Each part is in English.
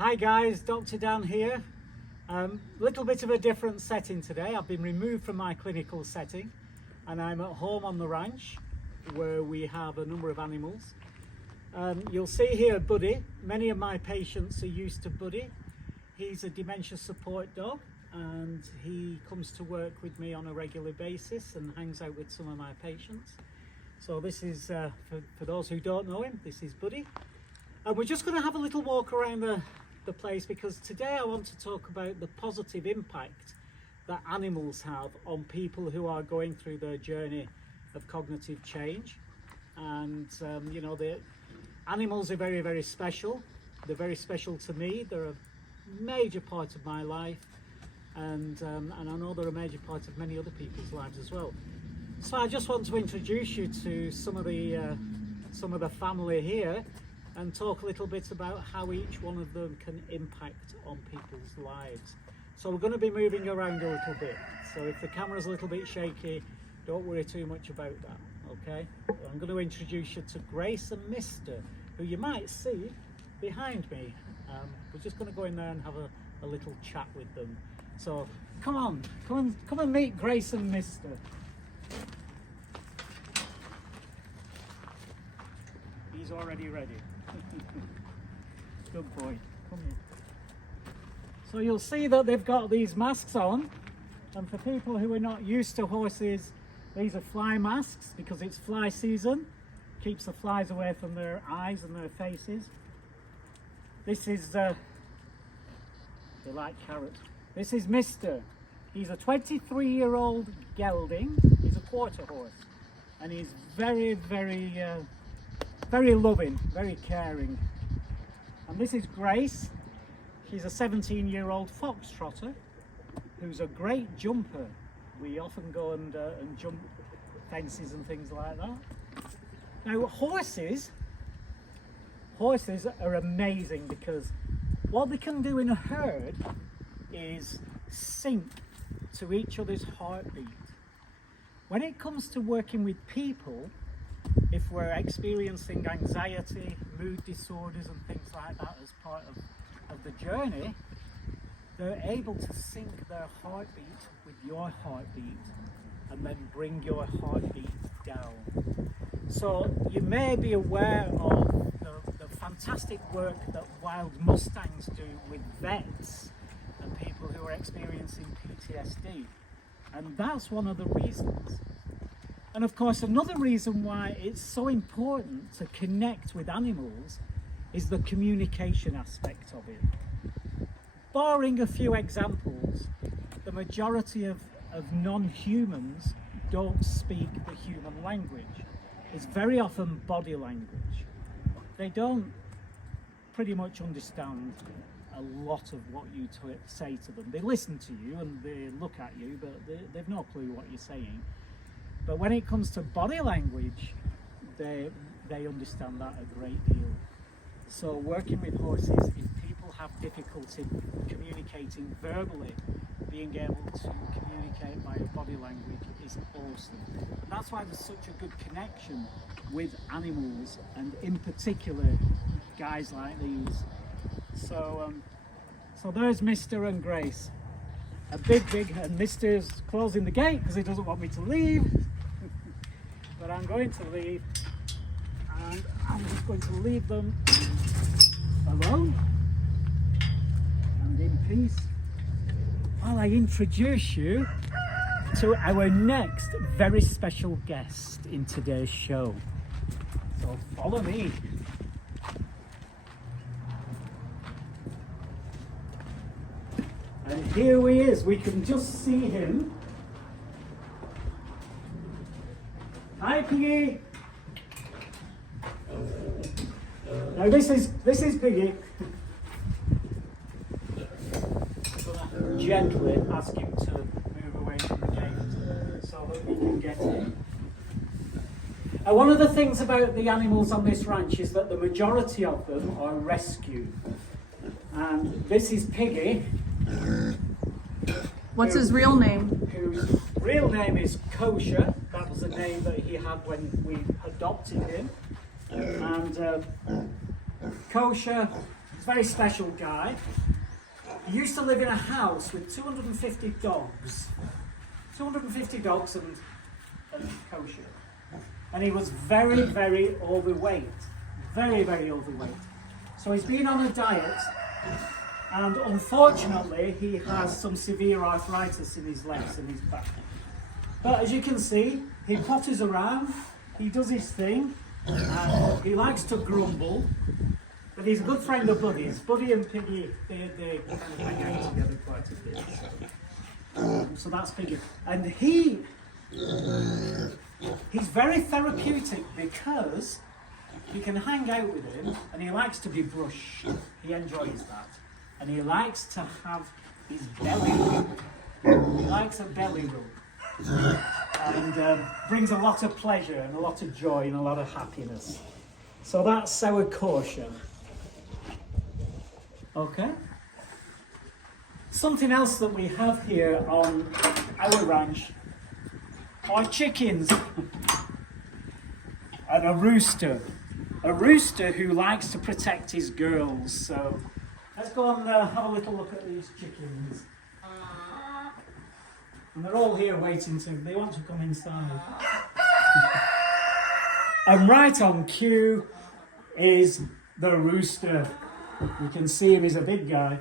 Hi guys, Dr. Dan here. Little bit of a different setting today. I've been removed from my clinical setting and I'm at home on the ranch where we have a number of animals. You'll see here Buddy. Many of my patients are used to Buddy. He's a dementia support dog and he comes to work with me on a regular basis and hangs out with some of my patients. So this is, for those who don't know him, this is Buddy. And we're just going to have a little walk around the place because today I want to talk about the positive impact that animals have on people who are going through their journey of cognitive change. And you know, the animals are very, very special. They're very special to me. They're a major part of my life, and I know they're a major part of many other people's lives as well. So I just want to introduce you to some of the family here and talk a little bit about how each one of them can impact on people's lives. So we're going to be moving around a little bit. So if the camera's a little bit shaky, don't worry too much about that, okay? I'm going to introduce you to Grace and Mr, who you might see behind me. We're just going to go in there and have a little chat with them. So come and meet Grace and Mr. He's already ready. Good boy. Come here. So you'll see that they've got these masks on, and for people who are not used to horses, these are fly masks because it's fly season. Keeps the flies away from their eyes and their faces. This is they like carrots. This is Mr. He's a 23-year-old gelding. He's a quarter horse, and he's very, very loving, very caring. And this is Grace. She's a 17-year-old foxtrotter who's a great jumper. We often go and jump fences and things like that. Now horses are amazing because what they can do in a herd is sync to each other's heartbeat. When it comes to working with people, if we're experiencing anxiety, mood disorders and things like that as part of the journey, they're able to sync their heartbeat with your heartbeat and then bring your heartbeat down. So you may be aware of the fantastic work that wild mustangs do with vets and people who are experiencing PTSD, and that's one of the reasons. And of course, another reason why it's so important to connect with animals is the communication aspect of it. Barring a few examples, the majority of non-humans don't speak the human language. It's very often body language. They don't pretty much understand a lot of what you say to them. They listen to you and they look at you, but they've no clue what you're saying. But when it comes to body language, they understand that a great deal. So working with horses, if people have difficulty communicating verbally, being able to communicate via body language is awesome. And that's why there's such a good connection with animals, and in particular, guys like these. So there's Mr. and Grace. A big, and Mr's closing the gate because he doesn't want me to leave. But I'm going to leave, and I'm just going to leave them alone and in peace while I introduce you to our next very special guest in today's show. So follow me. And here he is. We can just see him. Hi, Piggy. Now this is Piggy. I'm going to gently ask him to move away from the gate so that we can get in. One of the things about the animals on this ranch is that the majority of them are rescued. And this is Piggy. What's his real name? Whose real name is Kosher. That was the name that he had when we adopted him. And Kosher He's a very special guy. He used to live in a house with 250 dogs. 250 dogs and kosher. And he was very, very overweight. Very, very overweight. So he's been on a diet, and unfortunately he has some severe arthritis in his legs and his back. But as you can see, he potters around, he does his thing, and he likes to grumble. But he's a good friend of Buddy's. Buddy and Piggy, they kind of hang out together quite a bit. So that's Piggy. And he's very therapeutic because you can hang out with him and he likes to be brushed. He enjoys that. And he likes to have his belly rub. He likes a belly rub. And brings a lot of pleasure and a lot of joy and a lot of happiness. So that's our caution. Okay. Something else that we have here on our ranch are chickens and a rooster. A rooster who likes to protect his girls. So let's go and have a little look at these chickens. And they're all here waiting they want to come inside. And right on cue is the rooster. You can see him, he's a big guy.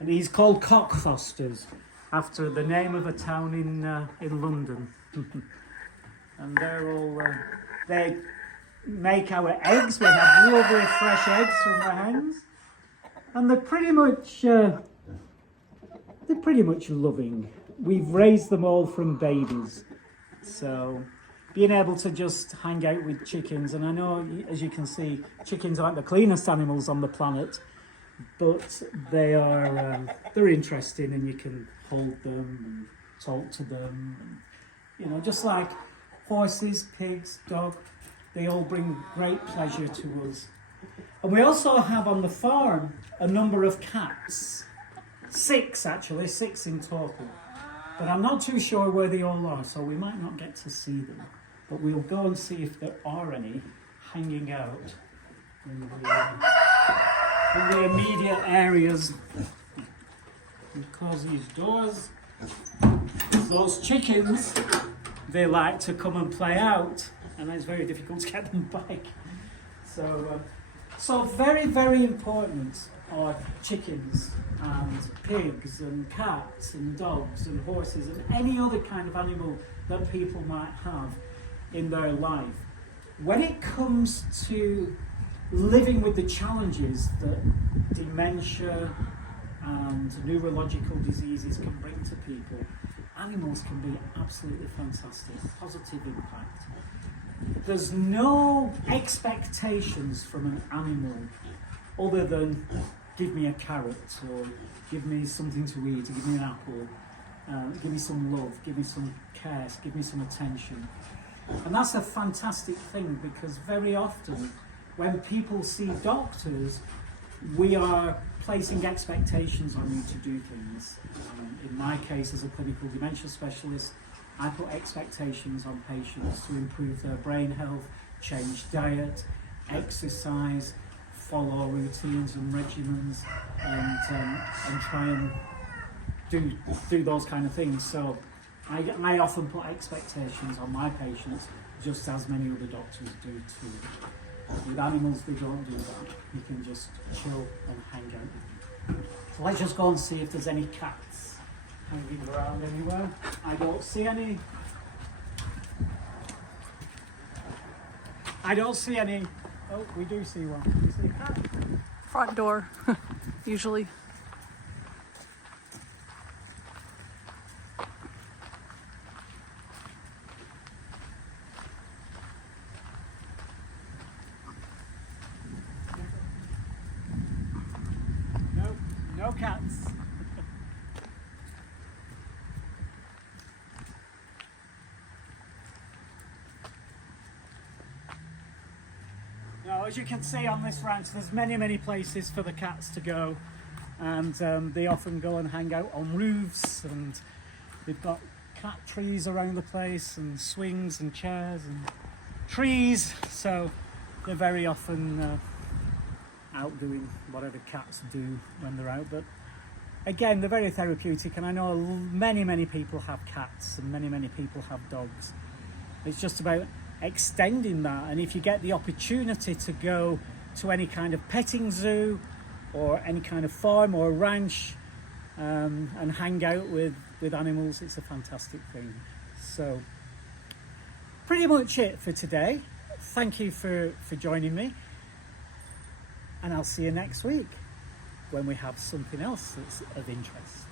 And he's called Cockfosters, after the name of a town in London. And they're all, they make our eggs. We have lovely fresh eggs from the hens. And they're pretty much loving. We've raised them all from babies. So being able to just hang out with chickens, and I know, as you can see, chickens aren't the cleanest animals on the planet, but they're interesting, and you can hold them and talk to them. And, just like horses, pigs, dogs, they all bring great pleasure to us. And we also have on the farm a number of cats. 6 in total. But I'm not too sure where they all are, so we might not get to see them. But we'll go and see if there are any hanging out in the immediate areas. And close these doors. Those chickens, they like to come and play out, and it's very difficult to get them back. So very, very important are chickens and pigs and cats and dogs and horses and any other kind of animal that people might have in their life. When it comes to living with the challenges that dementia and neurological diseases can bring to people, animals can be absolutely fantastic, positive impact. There's no expectations from an animal other than give me a carrot, or give me something to eat, or give me an apple, give me some love, give me some care, give me some attention. And that's a fantastic thing, because very often when people see doctors, we are placing expectations on you to do things. In my case, as a clinical dementia specialist, I put expectations on patients to improve their brain health, change diet, exercise, follow routines and regimens, and try and do those kind of things. So I often put expectations on my patients, just as many other doctors do too. With animals, they don't do that. You can just chill and hang out with them. So let's just go and see if there's any cats hanging around anywhere. I don't see any. I don't see any. Oh, we do see one. You see a cat? Front door, usually. No cats. Now, as you can see on this ranch, there's many places for the cats to go, and they often go and hang out on roofs, and they've got cat trees around the place, and swings and chairs and trees, so they're very often out out doing whatever cats do when they're out. But again, they're very therapeutic, and I know many people have cats and many people have dogs. It's just about extending that, and if you get the opportunity to go to any kind of petting zoo or any kind of farm or ranch and hang out with animals, it's a fantastic thing. So pretty much it for today. Thank you for joining me, and I'll see you next week when we have something else that's of interest.